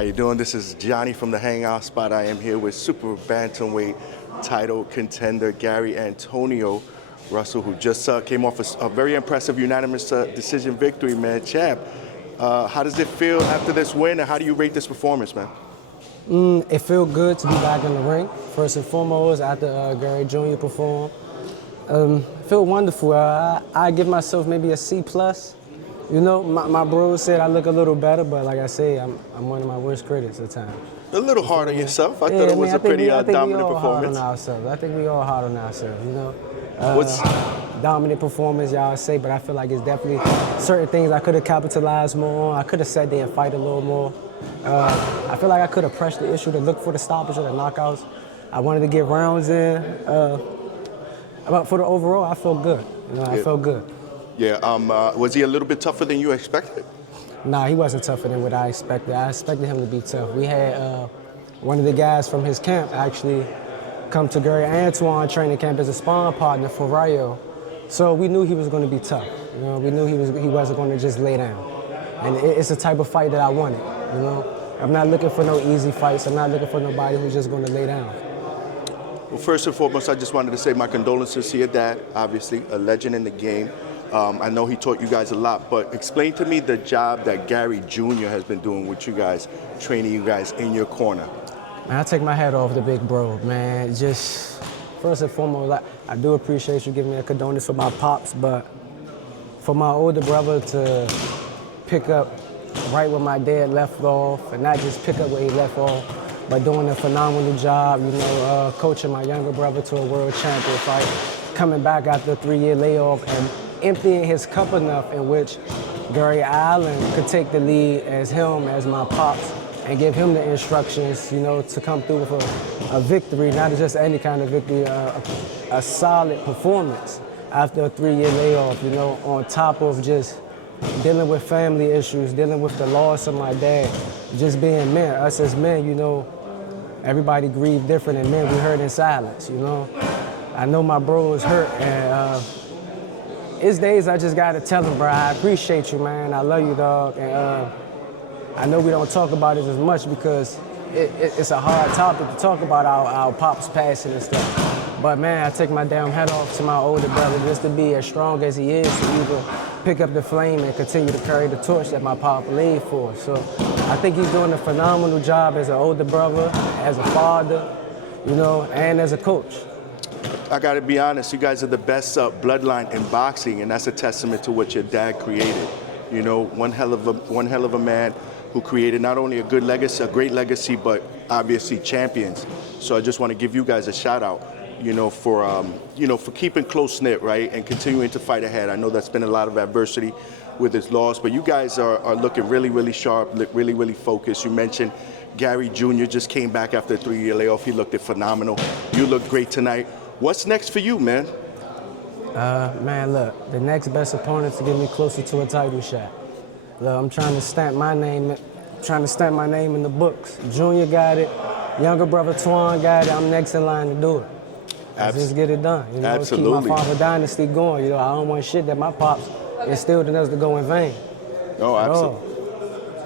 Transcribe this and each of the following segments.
How you doing? This is Johnny from the Hangout spot. I am here with super bantamweight title contender Gary Antonio Russell, who just came off a very impressive unanimous decision victory, man. Champ, how does it feel after this win, and how do you rate this performance, man? It felt good to be back in the ring. First and foremost, after Gary Jr. performed, it felt wonderful. I give myself maybe a C+. You know, my bros said I look a little better, but like I say, I'm one of my worst critics at times. A little hard on yourself. I thought it was a pretty dominant performance. I think we all hard on ourselves, you know. Dominant performance, y'all say, but I feel like it's definitely certain things I could have capitalized more on. I could have sat there and fight a little more. I feel like I could have pressed the issue to look for the stoppage or the knockouts. I wanted to get rounds in. But for the overall, I felt good. You know, I felt good. Yeah, was he a little bit tougher than you expected? Nah, he wasn't tougher than what I expected. I expected him to be tough. We had one of the guys from his camp actually come to Gary Antoine training camp as a sparring partner for Rayo. So we knew he was going to be tough. You know, we knew he wasn't going to just lay down. And it's the type of fight that I wanted, you know. I'm not looking for no easy fights. I'm not looking for nobody who's just going to lay down. Well, first and foremost, I just wanted to say my condolences to your dad, obviously, a legend in the game. I know he taught you guys a lot, but explain to me the job that Gary Jr. has been doing with you guys, training you guys in your corner. Man, I take my hat off the big bro, man. Just, first and foremost, I do appreciate you giving me a condolence for my pops, but for my older brother to pick up right where my dad left off, and not just pick up where he left off, but doing a phenomenal job, you know, coaching my younger brother to a world champion fight, coming back after a 3-year layoff, and emptying his cup enough in which Gary Allen could take the lead as my pops, and give him the instructions, you know, to come through with a victory, not just any kind of victory, a solid performance after a 3-year layoff, you know, on top of just dealing with family issues, dealing with the loss of my dad, just being men. Us as men, you know, everybody grieve different, and men, we hurt in silence, you know. I know my bro is hurt, and it's days I just gotta tell him, bro, I appreciate you, man. I love you, dog. And I know we don't talk about it as much because it's a hard topic to talk about our pops passing and stuff. But man, I take my damn hat off to my older brother just to be as strong as he is, to even pick up the flame and continue to carry the torch that my pop laid for. So I think he's doing a phenomenal job as an older brother, as a father, you know, and as a coach. I got to be honest, you guys are the best bloodline in boxing, and that's a testament to what your dad created. You know, one hell of a man who created not only a good legacy, a great legacy, but obviously champions. So I just want to give you guys a shout out, you know, for keeping close knit, right, and continuing to fight ahead. I know that's been a lot of adversity with his loss, but you guys are looking really, really sharp, really, really focused. You mentioned Gary Jr. just came back after a 3-year layoff. He looked phenomenal. You look great tonight. What's next for you, man? Man, look, the next best opponent to get me closer to a title shot. Look, I'm trying to stamp my name in the books. Junior got it, younger brother Twan got it. I'm next in line to do it. Let's just get it done. You know, absolutely. Keep my father dynasty going. You know, I don't want shit that my pops instilled in us to go in vain. No,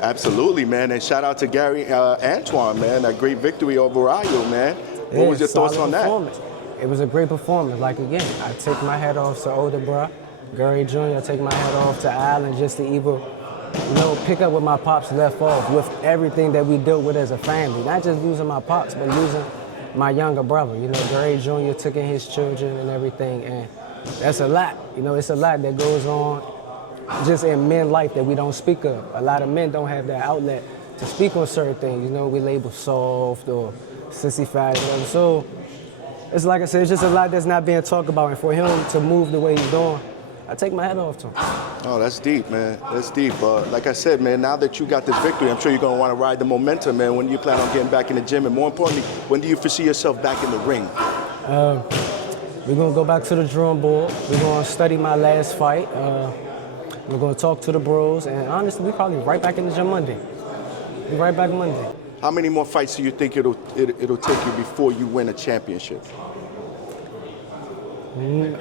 absolutely, man. And shout out to Gary Antoine, man. That great victory over Rayo, man. What was your thoughts on that? It was a great performance. Like, again, I take my hat off to older bro, Gary Jr. I take my hat off to Allen just to even, you know, pick up where my pops left off with everything that we dealt with as a family. Not just losing my pops, but losing my younger brother. You know, Gary Jr. took in his children and everything, and that's a lot. You know, it's a lot that goes on just in men's life that we don't speak of. A lot of men don't have that outlet to speak on certain things. You know, we label soft or sissified, whatever. So, it's like I said, it's just a lot that's not being talked about, and for him to move the way he's doing, I take my hat off to him. Oh, that's deep, man. That's deep. Like I said, man, now that you got this victory, I'm sure you're going to want to ride the momentum, man. When do you plan on getting back in the gym? And more importantly, when do you foresee yourself back in the ring? We're going to go back to the drawing board. We're going to study my last fight. We're going to talk to the bros. And honestly, we're probably right back in the gym Monday. We're right back Monday. How many more fights do you think it'll take you before you win a championship?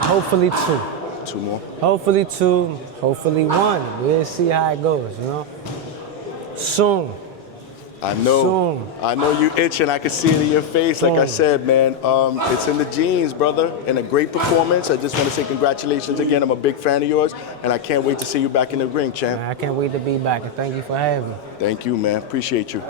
Hopefully 2. 2 more? Hopefully 2, hopefully 1. We'll see how it goes, you know? Soon. I know. Soon. I know you itching. I can see it in your face. Like I said, man, it's in the genes, brother. And a great performance. I just want to say congratulations again. I'm a big fan of yours, and I can't wait to see you back in the ring, champ. Man, I can't wait to be back, and thank you for having me. Thank you, man. Appreciate you.